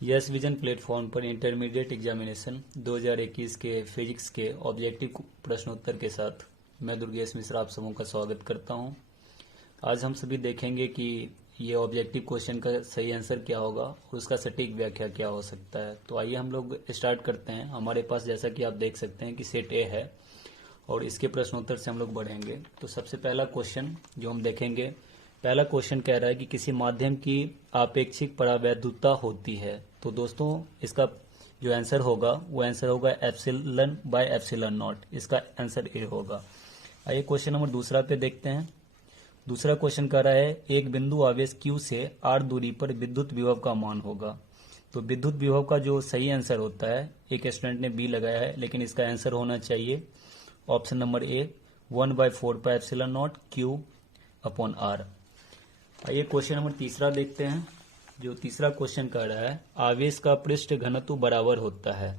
Yes vision platform पर intermediate examination 2021 के physics के ऑब्जेक्टिव प्रश्नोत्तर के साथ मैं दुर्गेश मिश्रा आप सबों का स्वागत करता हूं। आज हम सभी देखेंगे कि ये ऑब्जेक्टिव क्वेश्चन का सही आंसर क्या होगा और उसका सटीक व्याख्या क्या हो सकता है। तो आइए हम लोग स्टार्ट करते हैं। हमारे पास जैसा कि आप देख सकते हैं कि सेट ए है और इसके प्रश्नोत्तर से हम लोग बढ़ेंगे। तो सबसे पहला क्वेश्चन जो हम देखेंगे, पहला क्वेश्चन कह रहा है कि किसी माध्यम की आपेक्षिक परावैद्युता होती है। तो दोस्तों इसका जो आंसर होगा वो आंसर होगा एप्सिलन बाय एप्सिलन नॉट। इसका आंसर ए होगा। आइए क्वेश्चन नंबर दूसरा पे देखते हैं। दूसरा क्वेश्चन कह रहा है एक बिंदु आवेश Q से r दूरी पर विद्युत विभव का मान होगा। तो विद्युत विभव का जो सही आंसर होता है, एक स्टूडेंट ने बी लगाया है, लेकिन इसका आंसर होना चाहिए option number A 1/4 pi epsilon not Q upon R। आइए क्वेश्चन नंबर तीसरा देखते हैं। जो तीसरा क्वेश्चन कह रहा है आवेश का पृष्ठ घनत्व बराबर होता है।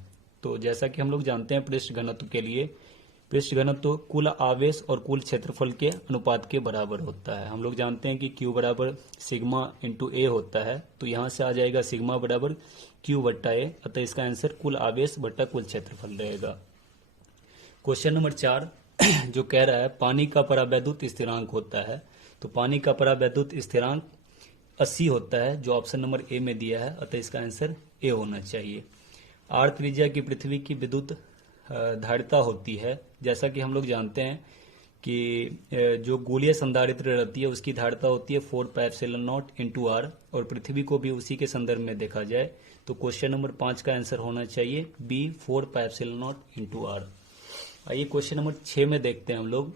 तो जैसा कि हम लोग जानते हैं पृष्ठ घनत्व के लिए पृष्ठ घनत्व कुल आवेश और कुल क्षेत्रफल के अनुपात के बराबर होता है। हम लोग जानते हैं कि Q बराबर सिग्मा इंटू ए होता है। तो यहाँ से आ जाएगा सिग्मा बराबर Q बट्टा ए, अतः इसका आंसर कुल आवेश बट्टा कुल क्षेत्रफल रहेगा। क्वेश्चन नंबर 4 जो कह रहा है पानी का परावैद्युत स्थिरांक होता है। तो पानी का परावैद्युत स्थिरांक 80 होता है, जो ऑप्शन नंबर ए में दिया है, अतः इसका आंसर ए होना चाहिए। आर त्रिज्या की पृथ्वी की विद्युत धारिता होती है। जैसा कि हम लोग जानते हैं कि जो गोलीय संधारित्र रहती है उसकी धारिता होती है 4 pi epsilon naught into R, और पृथ्वी को भी उसी के संदर्भ में देखा जाए तो क्वेश्चन नंबर 5 का आंसर होना चाहिए B 4 pi epsilon naught into R. आइए क्वेश्चन नंबर 6 में देखते हैं हम लोग।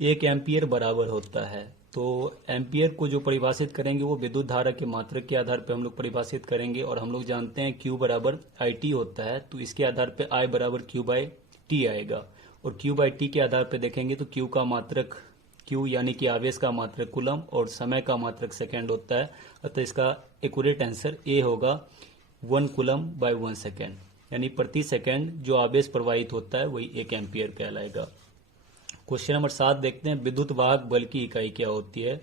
1 एम्पियर बराबर होता है। तो एम्पियर को जो परिभाषित करेंगे वो विद्युत धारा के मात्रक के आधार पर हम लोग परिभाषित करेंगे, और हम लोग जानते हैं Q बराबर IT होता है। तो इसके आधार पे I बराबर Q बाई टी आएगा, और Q बाई टी के आधार पे देखेंगे तो Q का मात्रक Q यानी कि आवेश का मात्रक कूलम और समय का मात्रक सेकेंड होता है, अतः इसका एक्यूरेट आंसर ए होगा 1 कूलम बाई 1 सेकेंड, यानी प्रति सेकेंड जो आवेश प्रवाहित होता है वही 1 एम्पियर कहलाएगा। क्वेश्चन नंबर 7 देखते हैं विद्युत वाहक बल की इकाई क्या होती है।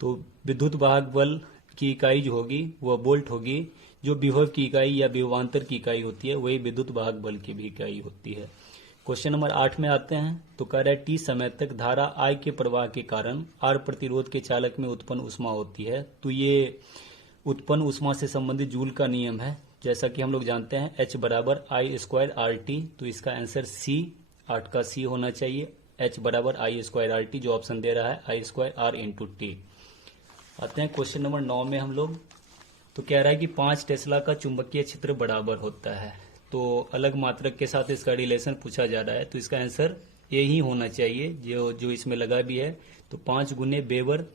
तो विद्युत वाहक बल की इकाई जो होगी वह वोल्ट होगी। जो विभव की इकाई या विभवांतर की इकाई होती है वही विद्युत वाहक बल की भी इकाई होती है। क्वेश्चन नंबर 8 में आते हैं। तो कह रहा है टी समय तक धारा I के प्रवाह के कारण R प्रतिरोध के चालक में उत्पन्न ऊष्मा होती है। तो ये उत्पन्न ऊष्मा से संबंधित जूल का नियम है। जैसा कि हम लोग जानते हैं H बराबर I स्क्वायर RT। तो इसका आंसर C 8 का C होना चाहिए। H बराबर I स्क्वायर RT, जो ऑप्शन दे रहा है I square R into T. आते हैं क्वेश्चन नंबर 9 में हम लोग। तो कह रहा है कि 5 टेस्ला का चुंबकीय क्षेत्र बराबर होता है। तो अलग मात्रक के साथ इसका रिलेशन पूछा जा रहा है, तो इसका आंसर ये ही होना चाहिए जो इसमें लगा भी है। तो 5 गुने वेबर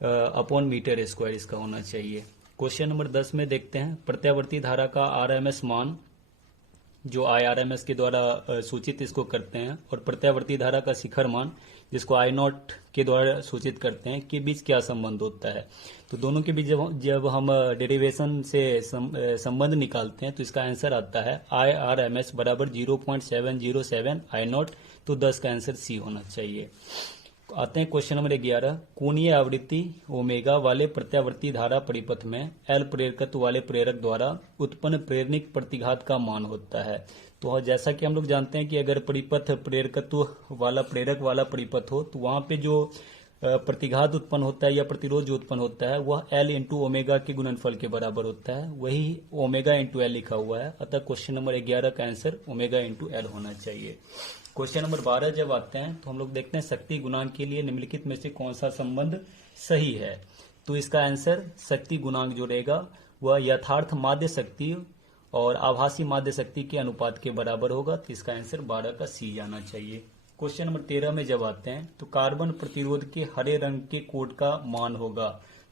अपॉन मीटर स्क्वायर इसका होना चाहिए। क्वेश्चन नंबर 10 में देखते हैं प्रत्यावर्ती धारा का RMS मान जो IRMS के द्वारा सूचित इसको करते हैं, और प्रत्यावर्ती धारा का शिखर मान जिसको I0 के द्वारा सूचित करते हैं, के बीच क्या संबंध होता है। तो दोनों के बीच जब हम डेरिवेशन से संबंध निकालते हैं तो इसका आंसर आता है IRMS बराबर 0.707 I0। तो 10 का आंसर C होना चाहिए। आते हैं क्वेश्चन नंबर 11। कोणीय आवृत्ति ओमेगा वाले प्रत्यावर्ती धारा परिपथ में L प्रेरकत्व वाले प्रेरक द्वारा उत्पन्न प्रेरणिक प्रतिघात का मान होता है। तो जैसा कि हम लोग जानते हैं कि अगर परिपथ प्रेरकत्व वाला प्रेरक वाला परिपथ हो तो वहां पे जो प्रतिघात उत्पन्न होता है या प्रतिरोध जो उत्पन्न होता है वह L इंटू ओमेगा के गुणनफल के बराबर होता है। वही ओमेगा इंटू L लिखा हुआ है, अतः क्वेश्चन नंबर 11 का आंसर ओमेगा इंटू L होना चाहिए। क्वेश्चन नंबर 12 जब आते हैं तो हम लोग देखते हैं शक्ति गुणांक के लिए निम्नलिखित में से कौन सा संबंध सही है। तो इसका आंसर शक्ति गुणांक जो रहेगा वह यथार्थ माध्य शक्ति और आभासी माध्य शक्ति के अनुपात के बराबर होगा। तो इसका आंसर 12 का C आना चाहिए। क्वेश्चन नंबर 13 में जब आते हैं तो कार्बन प्रतिरोध के हरे रंग के कोड का मान होगा।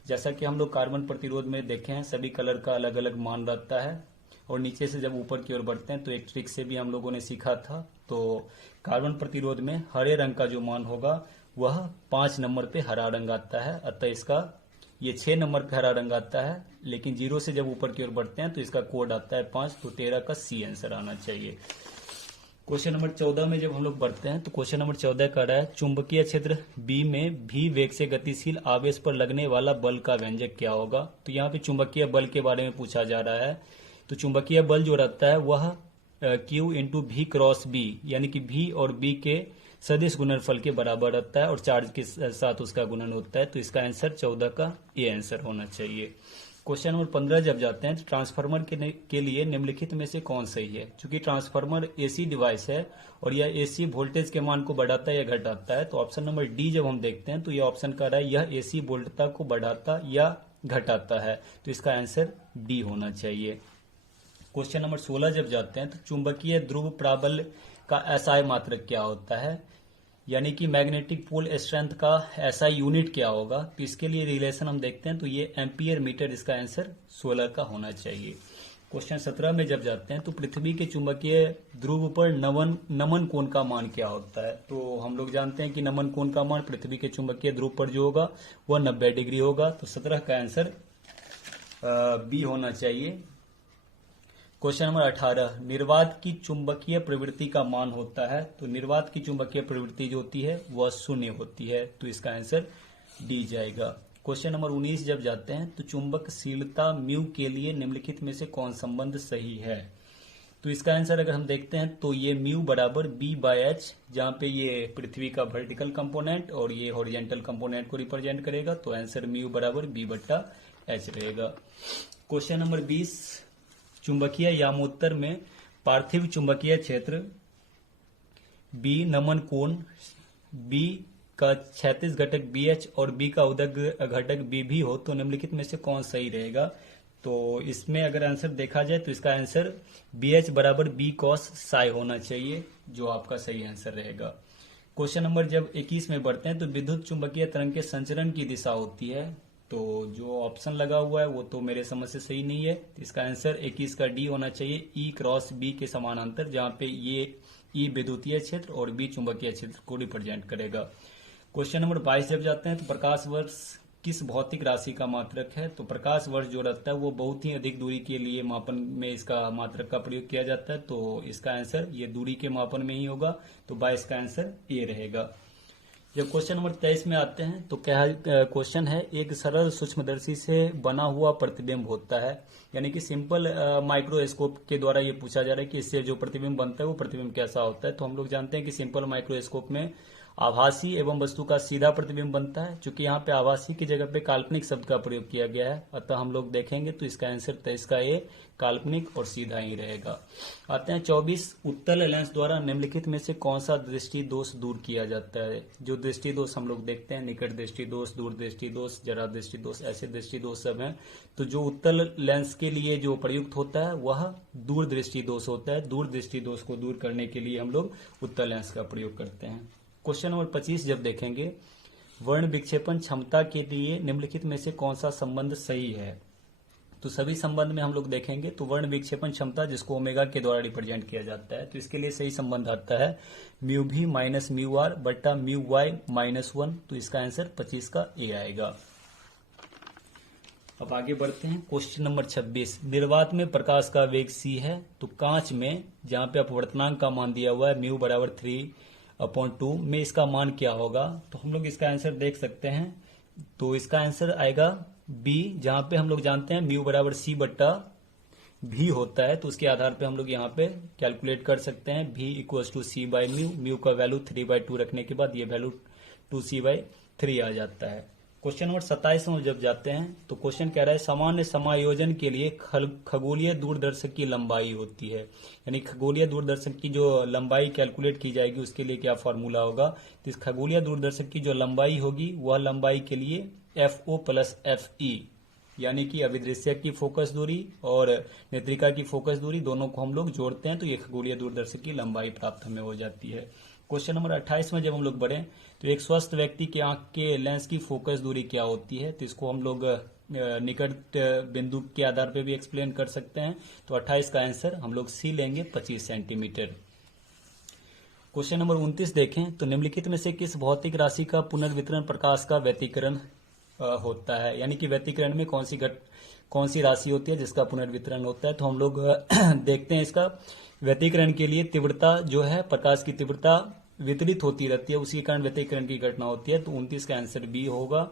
जैसा कि हम लोग कार्बन प्रतिरोध में देखे हैं सभी कलर का अलग अलग मान रहता है, और नीचे से जब ऊपर की ओर बढ़ते हैं तो एक ट्रिक से भी हम लोगों ने सीखा था। तो कार्बन प्रतिरोध में हरे रंग का जो मान होगा वह 5 नंबर पे हरा रंग आता है, अतः इसका ये 6 नंबर पे हरा रंग आता है, लेकिन 0 से जब ऊपर की ओर बढ़ते हैं तो इसका कोड आता है 5। तो 13 का C आंसर आना चाहिए। क्वेश्चन नंबर 14 में जब हम लोग बढ़ते हैं तो क्वेश्चन नंबर 14 कह रहा है चुंबकीय क्षेत्र बी में भी वेग से गतिशील आवेश पर लगने वाला बल का व्यंजक क्या होगा। तो यहाँ पे चुंबकीय बल के बारे में पूछा जा रहा है। तो चुंबकीय बल जो रहता है वह Q इंटू भी क्रॉस बी, यानी कि भी और बी के सदिश गुणनफल के बराबर रहता है और चार्ज के साथ उसका गुणन होता है। तो इसका आंसर 14 का ये आंसर होना चाहिए। क्वेश्चन नंबर 15 जब जाते हैं तो ट्रांसफार्मर के लिए निम्नलिखित में से कौन सही है। चूंकि ट्रांसफार्मर एसी डिवाइस है और यह एसी वोल्टेज के मान को बढ़ाता है या घटाता है, तो ऑप्शन नंबर डी जब हम देखते हैं तो यह ऑप्शन कह रहा है यह एसी वोल्टता को बढ़ाता या घटाता है। तो इसका आंसर डी होना चाहिए। क्वेश्चन नंबर 16 जब जाते हैं तो चुंबकीय ध्रुव प्राबल्य का एसआई मात्रक क्या होता है, यानी कि मैग्नेटिक पोल स्ट्रेंथ का ऐसा यूनिट क्या होगा। तो इसके लिए रिलेशन हम देखते हैं तो ये एम्पियर मीटर, इसका आंसर 16 का होना चाहिए। क्वेश्चन 17 में जब जाते हैं तो पृथ्वी के चुंबकीय ध्रुव पर नमन कोण का मान क्या होता है। तो हम लोग जानते हैं कि नमन कोण का मान पृथ्वी के चुंबकीय ध्रुव पर जो होगा वह 90 डिग्री होगा। तो 17 का आंसर बी होना चाहिए। क्वेश्चन नंबर 18, निर्वात की चुंबकीय प्रवृत्ति का मान होता है। तो निर्वात की चुंबकीय प्रवृत्ति जो होती है वह 0 होती है। तो इसका आंसर डी जाएगा। क्वेश्चन नंबर 19 जब जाते हैं तो चुंबकशीलता म्यू के लिए निम्नलिखित में से कौन संबंध सही है। तो इसका आंसर अगर हम देखते हैं तो ये म्यू बराबर बी बाय एच, जहां पे ये पृथ्वी का वर्टिकल कंपोनेंट और ये हॉरिजेंटल कंपोनेंट को रिप्रेजेंट करेगा। तो आंसर म्यू बराबर बी बट्टा एच रहेगा। क्वेश्चन नंबर 20, चुंबकीय यामोत्तर में पार्थिव चुंबकीय क्षेत्र बी नमन कोण बी का क्षैतिज घटक बी एच और बी का उदक घटक बी भी हो तो निम्नलिखित में से कौन सही रहेगा। तो इसमें अगर आंसर देखा जाए तो इसका आंसर बी एच बराबर बी कॉस साई होना चाहिए, जो आपका सही आंसर रहेगा। क्वेश्चन नंबर जब 21 में बढ़ते हैं तो विद्युत चुंबकीय तरंग के संचरण की दिशा होती है। तो जो ऑप्शन लगा हुआ है वो तो मेरे समझ से सही नहीं है। इसका आंसर 21 का डी होना चाहिए, ई क्रॉस बी के समानांतर, जहां पे ये ई विद्युतीय क्षेत्र और बी चुंबकीय क्षेत्र को रिप्रेजेंट करेगा। क्वेश्चन नंबर 22 जब जाते हैं तो प्रकाश वर्ष किस भौतिक राशि का मात्रक है। तो प्रकाश वर्ष जो रहता है वो बहुत ही अधिक दूरी के लिए मापन में इसका मात्रक का प्रयोग किया जाता है। तो इसका आंसर ये दूरी के मापन में ही होगा। तो 22 का आंसर ए रहेगा। जब क्वेश्चन नंबर 23 में आते हैं तो क्या क्वेश्चन है, एक सरल सूक्ष्मदर्शी से बना हुआ प्रतिबिंब होता है, यानी कि सिंपल माइक्रोस्कोप के द्वारा ये पूछा जा रहा है कि इससे जो प्रतिबिंब बनता है वो प्रतिबिंब कैसा होता है। तो हम लोग जानते हैं कि सिंपल माइक्रोस्कोप में आभासी एवं वस्तु का सीधा प्रतिबिंब बनता है। चूंकि यहाँ पे आभासी की जगह पे काल्पनिक शब्द का प्रयोग किया गया है, अतः हम लोग देखेंगे तो इसका आंसर 23 का ए काल्पनिक और सीधा ही रहेगा। आते हैं 24, उत्तल लेंस द्वारा निम्नलिखित में से कौन सा दृष्टि दोष दूर किया जाता है। जो दृष्टि दोष हम लोग देखते हैं, निकट दृष्टि दोष, दूर दृष्टि दोष, जरा दृष्टि दोष, ऐसे दृष्टि दोष सब हैं। तो जो उत्तल लेंस के लिए जो प्रयुक्त होता है वह दूर दृष्टि दोष होता है। दूर दृष्टि दोष को दूर करने के लिए हम लोग उत्तल लेंस का प्रयोग करते हैं। क्वेश्चन नंबर 25 जब देखेंगे, वर्ण विक्षेपण क्षमता के लिए निम्नलिखित में से कौन सा संबंध सही है। तो सभी संबंध में हम लोग देखेंगे तो वर्ण विक्षेपण क्षमता जिसको ओमेगा के द्वारा रिप्रेजेंट किया जाता है, तो इसके लिए सही संबंध आता है म्यू भी माइनस म्यू आर बट्टा म्यू वाई माइनस 1। तो इसका आंसर 25 का ए आएगा। अब आगे बढ़ते हैं। क्वेश्चन नंबर 26, निर्वात में प्रकाश का वेग c है, तो कांच में जहां पे अपवर्तनांक का मान दिया हुआ है म्यू बराबर 3/2 में इसका मान क्या होगा। तो हम लोग इसका आंसर देख सकते हैं। तो इसका आंसर आएगा बी, जहां पे हम लोग जानते हैं म्यू बराबर सी बट्टा भी होता है। तो उसके आधार पे हम लोग यहाँ पे कैलकुलेट कर सकते हैं भी equal to C by mu. Mu का वैल्यू 3/2 रखने के बाद ये वैल्यू 2c/3 आ जाता है। क्वेश्चन नंबर 27 में जब जाते हैं तो क्वेश्चन कह रहा है सामान्य समायोजन के लिए खगोलीय दूरदर्शक की लंबाई होती है, यानी खगोलीय दूरदर्शक की जो लंबाई कैलकुलेट की जाएगी उसके लिए क्या फॉर्मूला होगा। तो इस खगोलीय दूरदर्शक की जो लंबाई होगी वह लंबाई के लिए FO प्लस FE, यानी कि अभिदृश्यक की फोकस दूरी और नेत्रिका की फोकस दूरी दोनों को हम लोग जोड़ते हैं तो ये खगोलीय दूरदर्शक की लंबाई प्राप्त हमें हो जाती है। क्वेश्चन नंबर 28 में जब हम लोग बढ़े तो एक स्वस्थ व्यक्ति की आंख के लेंस की फोकस दूरी क्या होती है। तो इसको हम लोग निकट बिंदु के आधार पे भी एक्सप्लेन कर सकते हैं। तो 28 का आंसर हम लोग सी लेंगे 25 सेंटीमीटर। क्वेश्चन नंबर 29 देखें तो निम्नलिखित में से किस भौतिक राशि का पुनर्वितरण प्रकाश का व्यतिकरण होता है, यानी कि व्यतिकरण में कौन सी राशि होती है जिसका पुनर्वितरण होता है। तो हम लोग देखते हैं इसका व्यतिकरण के लिए तीव्रता जो है, प्रकाश की तीव्रता वितरित होती रहती है, उसी के कारण व्यतिकरण की घटना होती है। तो 29 का आंसर बी होगा।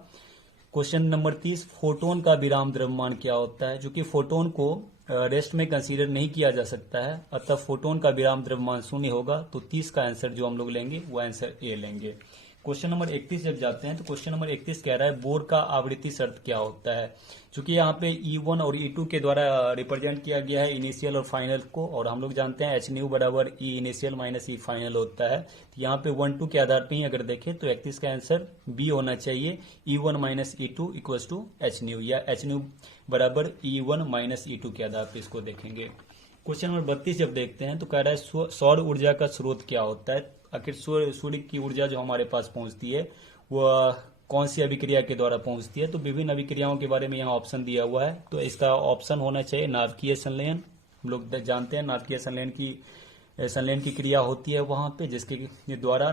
क्वेश्चन नंबर 30, फोटोन का विराम द्रव्यमान क्या होता है। क्योंकि फोटोन को रेस्ट में कंसीडर नहीं किया जा सकता है, अतः फोटोन का विराम द्रव्यमान 0 होगा। तो 30 का आंसर जो हम लोग लेंगे वो आंसर ए लेंगे। क्वेश्चन नंबर 31 जब जाते हैं तो क्वेश्चन नंबर 31 कह रहा है बोर का आवृत्ति शर्त क्या होता है। क्योंकि यहाँ पे E1 और E2 के द्वारा रिप्रेजेंट किया गया है इनिशियल और फाइनल को, और हम लोग जानते हैं H बराबर E initial minus E final होता है। तो यहाँ पे 1-2 के आधार पर ही अगर देखें तो 31 का आंसर बी होना चाहिए, E1 minus E2 equal to H या H बराबर E1 माइनस E2 के आधार पर इसको देखेंगे। क्वेश्चन नंबर 32 जब देखते हैं तो कह रहा है सौर ऊर्जा का स्रोत क्या होता है। आखिर सूर्य की ऊर्जा जो हमारे पास पहुंचती है वह कौन सी अभिक्रिया के द्वारा पहुंचती है। तो विभिन्न अभिक्रियाओं के बारे में यहाँ ऑप्शन दिया हुआ है, तो इसका ऑप्शन होना चाहिए नाभिकीय संलयन। हम लोग जानते हैं नाभिकीय संलयन की क्रिया होती है वहां पे, जिसके द्वारा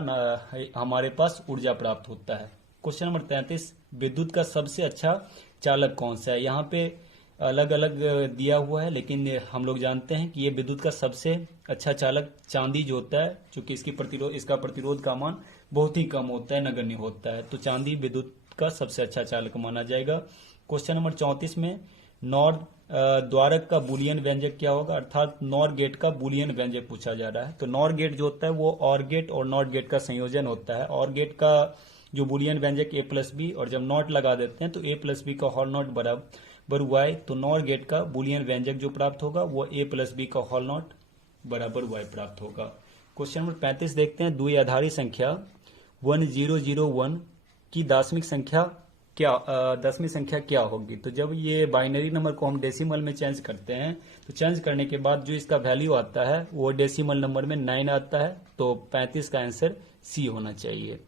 हमारे पास ऊर्जा प्राप्त होता है। क्वेश्चन नंबर 33, विद्युत का सबसे अच्छा चालक कौन सा है। यहाँ पे अलग अलग दिया हुआ है, लेकिन हम लोग जानते हैं कि ये विद्युत का सबसे अच्छा चालक चांदी जो होता है, चूंकि इसका प्रतिरोध का मान बहुत ही कम होता है, नगण्य होता है। तो चांदी विद्युत का सबसे अच्छा चालक माना जाएगा। क्वेश्चन नंबर 34 में नॉर द्वारक का बूलियन व्यंजक क्या होगा, अर्थात नॉर गेट का बूलियन व्यंजक पूछा जा रहा है। तो नॉर गेट जो होता है वो और गेट और नॉट गेट का संयोजन होता है। और गेट का जो बूलियन व्यंजक a प्लस बी, और जब नॉट लगा देते हैं तो a प्लस बी का होल नॉट बराबर y। तो नॉर गेट का बूलियन व्यंजक जो प्राप्त होगा वो a प्लस बी का होल नॉट बराबर y प्राप्त होगा। क्वेश्चन नंबर 35 देखते हैं, द्विआधारी संख्या 1001 की दशमिक संख्या क्या होगी। तो जब ये बाइनरी नंबर को हम डेसिमल में चेंज करते हैं तो चेंज करने के बाद जो इसका वैल्यू आता है वो डेसिमल नंबर में 9 आता है। तो 35 का आंसर सी होना चाहिए।